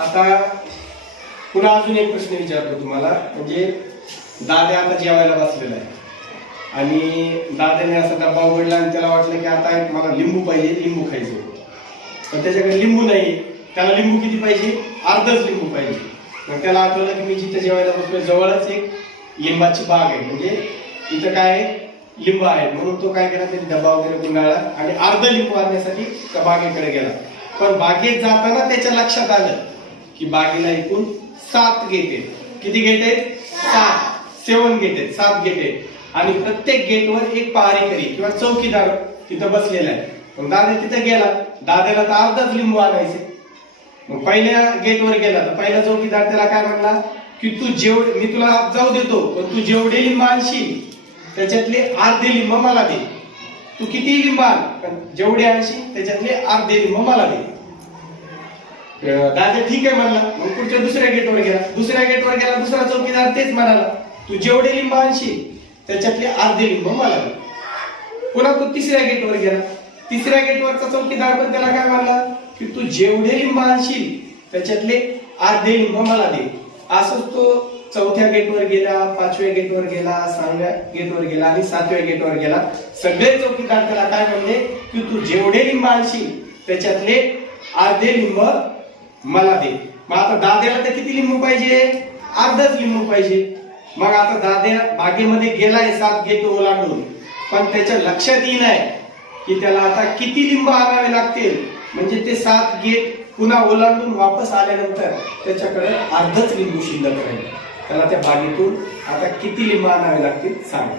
आता पुन्हा अजून एक प्रश्न विचारतो तुम्हाला, म्हणजे दादा आता जेवायला बसलेला आहे आणि दादाने असा डब्बा उघडला आणि त्याला वाटलं की आता मला लिंबू पाहिजे, लिंबू खायचं, पण त्याच्याकडे लिंबू नाही. त्याला लिंबू किती पाहिजे? अर्धच लिंबू पाहिजे. मग त्याला आठवलं की मी जिथे जेवायला बसलोय जवळच एक लिंबाची बाग आहे, म्हणजे इथं काय आहे, लिंब आहे. म्हणून तो काय केला, त्याने डब्बा वगैरे गुंडाळला आणि अर्ध लिंबू आणण्यासाठी त्या बागेकडे गेला. पण बागेत जाताना त्याच्या लक्षात आलं की बागेला एकूण 7 गेट आहेत. किती गेट आहेत? 7 गेट आहेत, 7 गेट आहेत. आणि प्रत्येक गेटवर एक पहारेकरी किंवा चौकीदार तिथं बसलेला आहे. मग दादा तिथं गेला, दादाला तर अर्धाच लिंबू आणायचे. मग पहिल्या गेटवर गेला तर पहिला चौकीदार त्याला काय म्हणला की तू जेवढे, मी तुला जाऊ देतो, पण तू जेवढे लिंब आणशील त्याच्यातले अर्धे लिंब मला दे. तू किती लिंब आण, पण जेवढे आणशील त्याच्यातले अर्धे लिंब मला दे. दादा ठीक आहे म्हणला. मग पुढच्या दुसऱ्या गेटवर गेला, दुसरा चौकीदार तेच म्हणाला, तू जेवढे लिंब आणशील त्याच्यातले अर्धे लिंब मला दे. पुन्हा तो तिसऱ्या गेटवर गेला, तिसऱ्या गेटवरचा चौकीदार पण त्याला काय म्हणला की तू जेवढे लिंब आणशील त्याच्यातले अर्धे लिंब मला दे. असंच तो चौथ्या गेटवर गेला, 5व्या गेटवर गेला, 6व्या गेटवर गेला आणि 7व्या गेटवर गेला. सगळे चौकीदार त्याला काय म्हणले की तू जेवढे लिंब आणशील त्याच्यातले अर्धे लिंब मला दे. मग आता दाद्याला तर किती लिंबू पाहिजे? अर्धच लिंबू पाहिजे. मग आता दाद्या बागेमध्ये गेलाय 7 गेट ओलांडून, पण त्याच्या लक्षात येई नाही की त्याला आता किती लिंब आणावे लागतील. म्हणजे ते 7 गेट पुन्हा ओलांडून वापस आल्यानंतर त्याच्याकडे अर्धच लिंबू शिल्लक राहील. त्याला त्या बागेतून आता किती लिंब आणावे लागतील सांगा.